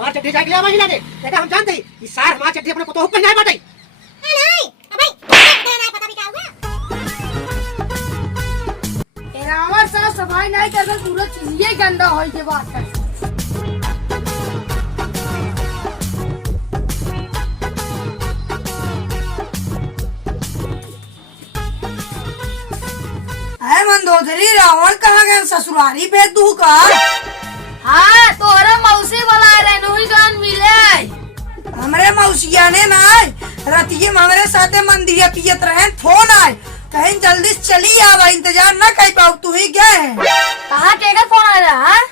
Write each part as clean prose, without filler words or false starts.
हमार चड्डी जाके ले महिला दे देखा हम जानते ही कि सार हमार चड्डी अपने को तो पहनाए बाटे नहीं भाई पता भी क्या हुआ रावण साहब सफाई नहीं कर पूरा चीज ये गंदा हो के बात कर मंदोदरी रावण कहाँ गए ससुरारी पे तू का? हाँ तोहरा मौसी वाला रेनोई गान मिले हमरे मौसिया ने ना रतिये में हमारे साथे मंदिर पियत रहे फोन आए कहीं जल्दी चली आवा इंतजार न कर पाऊ तू ही गए कहाँ केकर फोन आ रहा है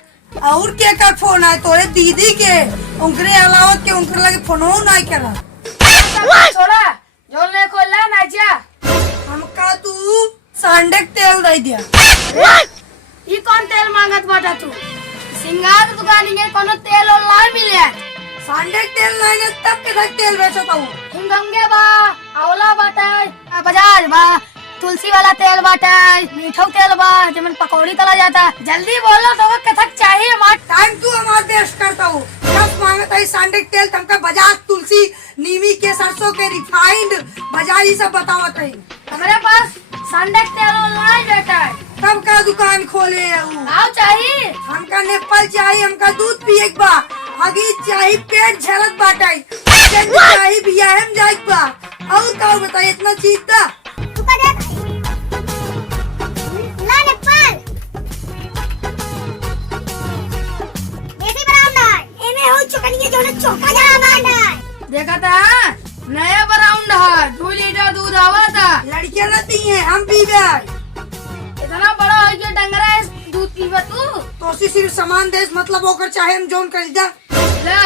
और के का फोन आए तोरे दीदी के उनके अलावा के उनके लगे फोन नहीं करा छोड़ा जो ले खोला ना जा हमका तू सांडे तेल दे दिया ये कौन तेल मांगत बाटा तू सिंगार दुकान में कोनो तेल ऑनलाइन मिले सांडे तेल नहीं तब के तेल बेचता हूँ हिंगंगे बा आंवला बाटा बजाज बा तुलसी वाला तेल बाटा मीठा तेल बा जमन पकौड़ी तला जाता जल्दी बोलो तो कथक चाहिए हमार टाइम तू हमारा वेस्ट करता हूँ सब मांगता है सांडे तेल तुमका बजाज तुलसी नीमी के सरसों के रिफाइंड बजाज ये सब बतावत है हमारे पास संडे तेल ऑनलाइन रहता है कब का दुकान खोले आओ चाहिए हमका नेपाल चाहिए हमका दूध पिए बा आगे चाहिए पेट झलक बाटाई चाहिए बिया हम जाए बा और का बताइए इतना चीज था तू का देख ला नेपाल देसी बनाओ ना एमे हो चुकनी जो ना चौका जरा मारना देखा था नया ब्राउंड है 2 लीटर दूध आवा था लड़कियां रहती हैं हम पी गए इतना बड़ा है कि डंगरा है दूध पीवा तू तो सिर्फ सामान देश मतलब होकर चाहे हम जोन कर जा ला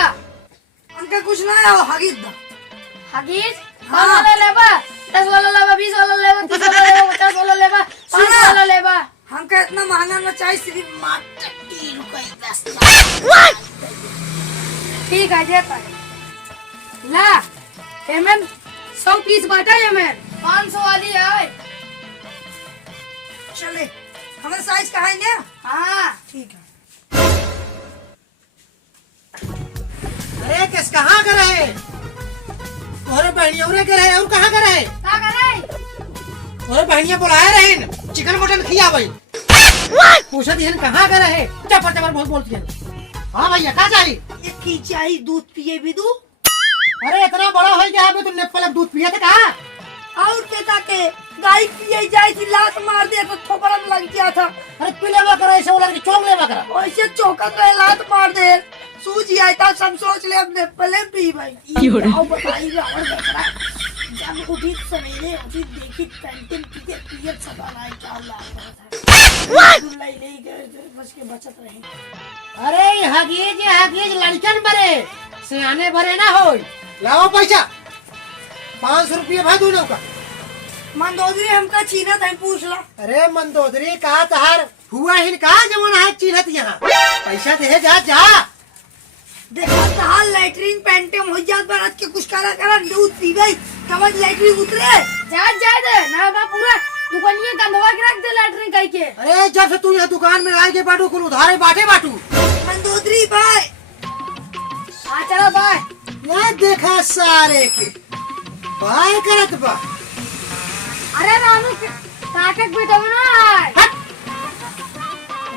हमका कुछ ना है हगीज दा हगीज हाँ। वाला लेबा 10 वाला लेबा 20 वाला लेबा 30 वाला लेबा 50 वाला लेबा 5 वाला लेबा हमका इतना महंगा ना चाहिए सिर्फ मात्र 3 रुपए 10 ठीक है जे पर ला एमएन 100 पीस बाटा एमएन 500 वाली है चले हमारा साइज का है ना हाँ ठीक है अरे किस कहाँ कर रहे तोरे बहनियों रे कर रहे और कहाँ कर रहे का करे तोरे बहनियां बुलाए रहे चिकन मटन खिया भाई पूछत हन कहाँ कर रहे चपर चपर बहुत बोलती है हाँ भैया क्या चाहिए ये की चाहिए दूध पिए भी दू अरे इतना बड़ा हो गया है तुमने पलक दूध पिया था कहा और के के गाय पिए जाए थी लात मार दिया तो थोपड़ा में लग गया था अरे पीले बकरा ऐसे बोला कि चौंक ले बकरा वैसे चौकत रहे लात मार दे सूझ आया था सब सोच ले अपने पले पी भाई आओ बताइए रावण बकरा जब उठी सवेरे उठी देखी पेंटिंग पिए पिए सब आए क्या लाग ले ले गए बस के बचत रहे अरे हगीज लड़कन भरे सियाने भरे ना हो लाओ पैसा 500 रुपये भाई दोनों का मंदोदरी हमका छीना था पूछ ला अरे मंदोदरी कहा तहार हुआ ही कहा जमाना है चिन्हत यहाँ पैसा दे जा जा देखा तहार लैट्रिन पेंटिंग हो जात बारात के कुछ करा दूध पी गई कमर लैट्रिन उतरे जा दे ना बा पूरा दुकानिया गंधवा के रख दे लैट्रिन कह के अरे जब से तू यहाँ दुकान में आए के बाटू कुल उधारे बाटू मंदोदरी भाई हाँ चलो बाय ये देखा सारे के बाय करत बा अरे रानू ताकत भी तो ना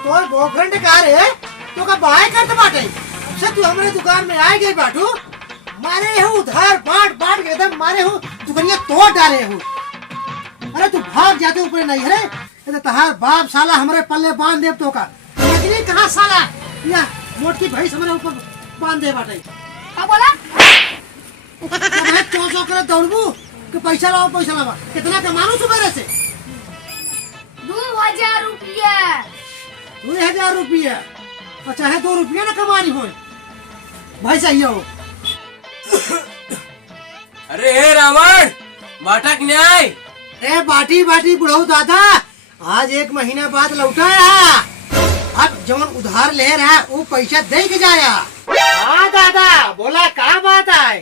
तो बॉयफ्रेंड का रे तो का बाय करत बाटे से तू हमारे दुकान में आए गई बाटू मारे हो उधार बाट के एकदम मारे हो दुकानिया तोड़ डाले हो अरे तू भाग जाते ऊपर नहीं है ये तो तहार बाप साला हमारे पल्ले बांध दे तो का लेकिन कहाँ साला या मोटकी भैंस हमारे ऊपर बांध दे बाटे क्या बोला मैं चो कर दौड़बू कि पैसा लाओ कितना कमानो सुबह से 2000 रुपया 2000 रुपया और चाहे 2 रुपया ना कमानी हो भाई सही हो अरे हे रावण बाटक न्याय ए बाटी बुढ़ऊ दादा आज 1 महीना बाद लौटाया अब जवन उधार ले रहा वो पैसा दे के जाया हाँ दादा बोला क्या बात है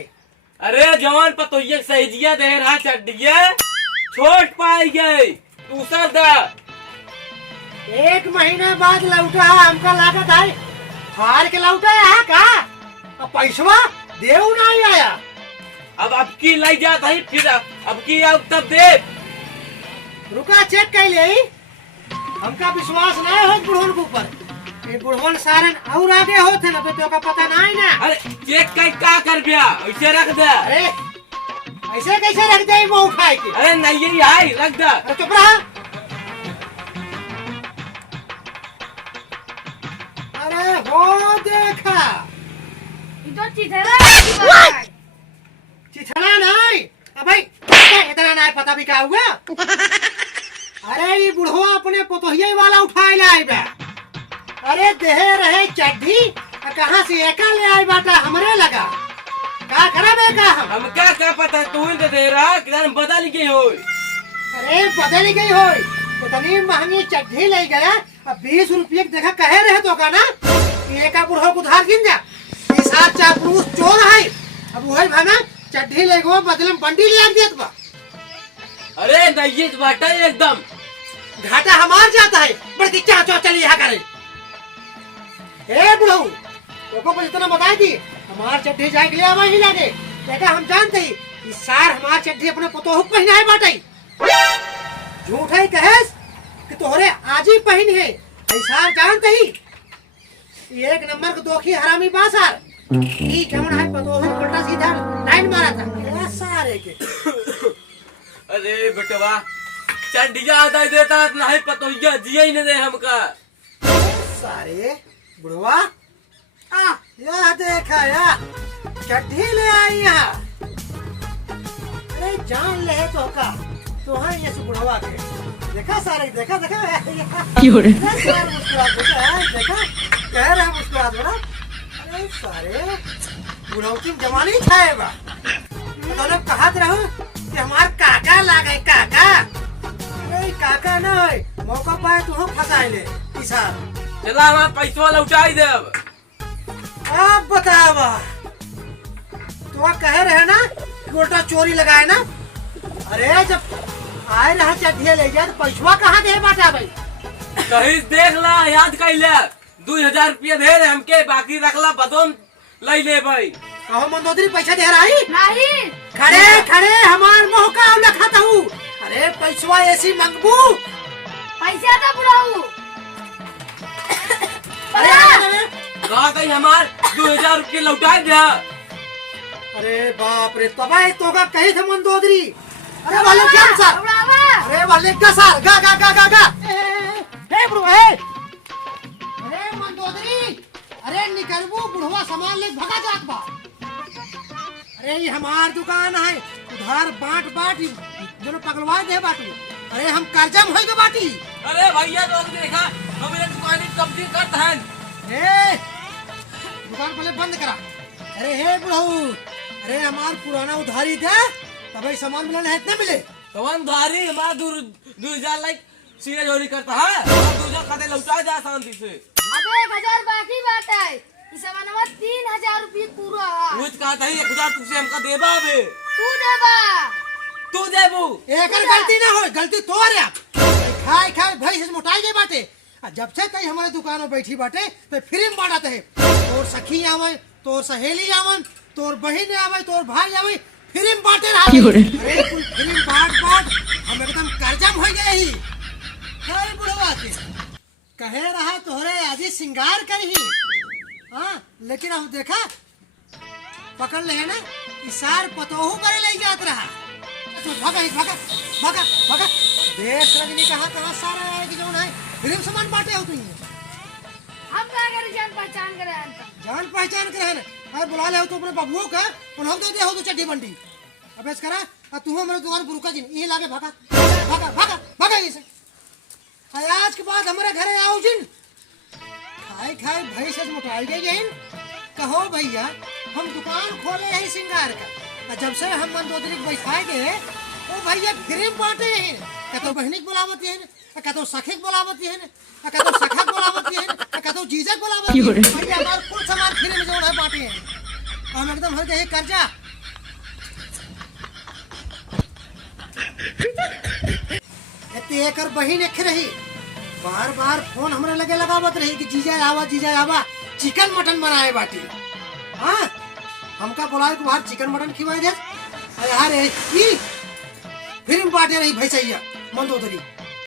अरे जवान पतोइया सहीजिया दे रहा चड्डिया छोट पाई गई दूसर दा 1 महीना बाद लौटा हमका लागत है हार के लौटा है का अब पैसवा देव नहीं आया। अब की लाई जात है फिर अब की अब तब दे। रुका चेक कर ले, हमका विश्वास नहीं हो बुढ़वन के ऊपर। ये बुढ़वन सारन और आगे होते ना तो का पता नहीं ना। अरे चेक कर का कर बिया ऐसे रख दे। अरे ऐसे कैसे रख दे वो उठाए के? अरे नहीं यही है रख दे। अरे चुप रहा। अरे हो देखा इधर चिथड़ा चिथड़ा नहीं। अब भाई इतना नहीं पता भी क्या हुआ। अरे ये बुढ़वा अपने पोतोहिया वाला उठाए ले आए बा। अरे देहे रहे चड्ढी कहाँ से एका ले आए बाटा हमरे लगा। का करा बे का हम क्या पता तू ही तो दे रहा किधर बदल गई हो। अरे बदल गई हो। इतनी महंगी चड्ढी ले गया। अब 20 रुपये देखा कहे रहे तो का ना एका बुढ़वा को उधार गिन जा। सात चापलूस चोर है। अब वही भाना चड्ढी ले गो बदले में बंडी ले आके देत बा। अरे नहीं बाटा एकदम घाटा हमार जाता है। बड़ी चाचा चली यहाँ करे। ए बुढ़ऊ तो को इतना बताई थी हमार चड्ढी जाए के लिए आवा ही लागे। देखा हम जानते ही इस सार हमार चड्ढी अपने पतोह पहना है बाटाई। झूठ है कहेस कि तोहरे आज ही पहन है। ऐसा जानते ही एक नंबर का दोखी हरामी बासार ई केमन है पतोह उल्टा सीधा लाइन मारा था। क्या सारे के अरे बेटवा चंडिया आदा देता नहीं पतोहिया जिया ही नहीं दे हमका। सारे बुढ़वा यह देखा या चड्ढी ले आई यहाँ। अरे जान ले तो का तो है ये बुढ़वा के देखा सारे देखा देखा मुस्कुरात देखा कह रहा मुस्कुरात बड़ा। अरे सारे बुढ़ऊ की जवानी छाए बा। तो लोग कहा रहो कि हमार काका लागे काका। अरे काका ना है मौका पाए तू फंसाए ले इसार। चला हमारा पैसा लौटाई दे। अब बतावा तो कह रहे ना गोटा चोरी लगाए ना। अरे जब आए रहा चड्ढिया ले जाए तो पैसवा कहाँ दे बाटा भाई। कहीं देख ला याद कर ले 2000 रुपया दे रहे हमके बाकी रखला बदोम ले ले भाई। कहो मंदोदरी पैसा दे रही नहीं खड़े खड़े हमार मुँह का लखता हूँ। अरे पैसवा ऐसी मंगबू पैसा तो बुढ़ाऊ। अरे कहा कहीं हमार 2000 रुपया लौटाई दे। अरे बाप रे तबाही तो का कही थे मंदोदरी। अरे वाले क्या सर अरे वाले का सर गा गा गा गा गा हे ब्रो हे। अरे मंदोदरी अरे निकलबू बुढ़वा सामान ले भगा जात बा। अरे ये हमार दुकान है उधार बांट बांट दोनों पगलवा दे बाटू। अरे हम कर्जा में होई के बाटी। अरे भैया लोग देखा हमें दुकान कब्जे करता है। ए दुकान पहले बंद करा। अरे हे बुढ़ऊ अरे हमार पुराना उधारी दे तभी सामान मिलना है इतना मिले। तवन धारी हमारा 2000 लाइक सीने चोरी करता है। 2000 खाते लौटा जा शांति से। अबे 1000 बाकी बात है। इस सामान 3000 रुपये पूरा है। मुझ कहा था 1000 तुझसे हमका देबा बे। तू देबा तू देबू एक गलती ना हो गलती तो रे खाए खाए भाई से मोटाई गई बाटे। जब से कहीं हमारे दुकान में बैठी बाटे तो फ्री में बांटते है। तोर सखी आवे तोर सहेली आवन तोर बहन आवे तोर भाई आवे फ्री में बांटे रहा। अरे कुल फ्री में बांट बांट हम एकदम कर्जा में हो गए ही। अरे बुढ़वा के कहे रहा तोहरे आजी सिंगार करही। हाँ लेकिन हम देखा पकड़ ले है ना इसार पतोहू करे ले जात रहा। तो भागा भागा भागा भागा देश लगनी कहा सारा है कि जो है फिल्म सामान बांटे हो तुम। हम क्या करे जान पहचान करे अंत जान पहचान करे है ना। अरे बुला ले हो तो अपने बबुओं का और हम तो दे हो तो चड्डी बंडी। अब ऐसा करा और तू मेरे दुकान पर रुका जिन ये लागे भागा भागा भागा भागा ये से। आज के बाद हमारे घरे आओ जिन खाए खाए भाई से मोटाई गई है। कहो भैया हम दुकान खोले हैं सिंगार का। जब से हम मंदोदरी को बैठाए गए वो भैया फ्री बांटे हैं। कतो बहनी बुलावती है कतो सखी बुलावती है कतो सखा बुलावती है कतो जीजा बुलावती है। भैया हमारे कुल सामान फ्री में जो है बांटे हैं। हम एकदम हर गए कर्जा। एकर बहन एक रही बार बार फोन हमारे लगे लगावत रही कि जीजा आवा चिकन मटन बनाए बाटी। हाँ हमका बोलाए को बाहर चिकन मटन खिवाए दे। अरे यार फिल्म पार्टी रही भैसैया मंदोदरी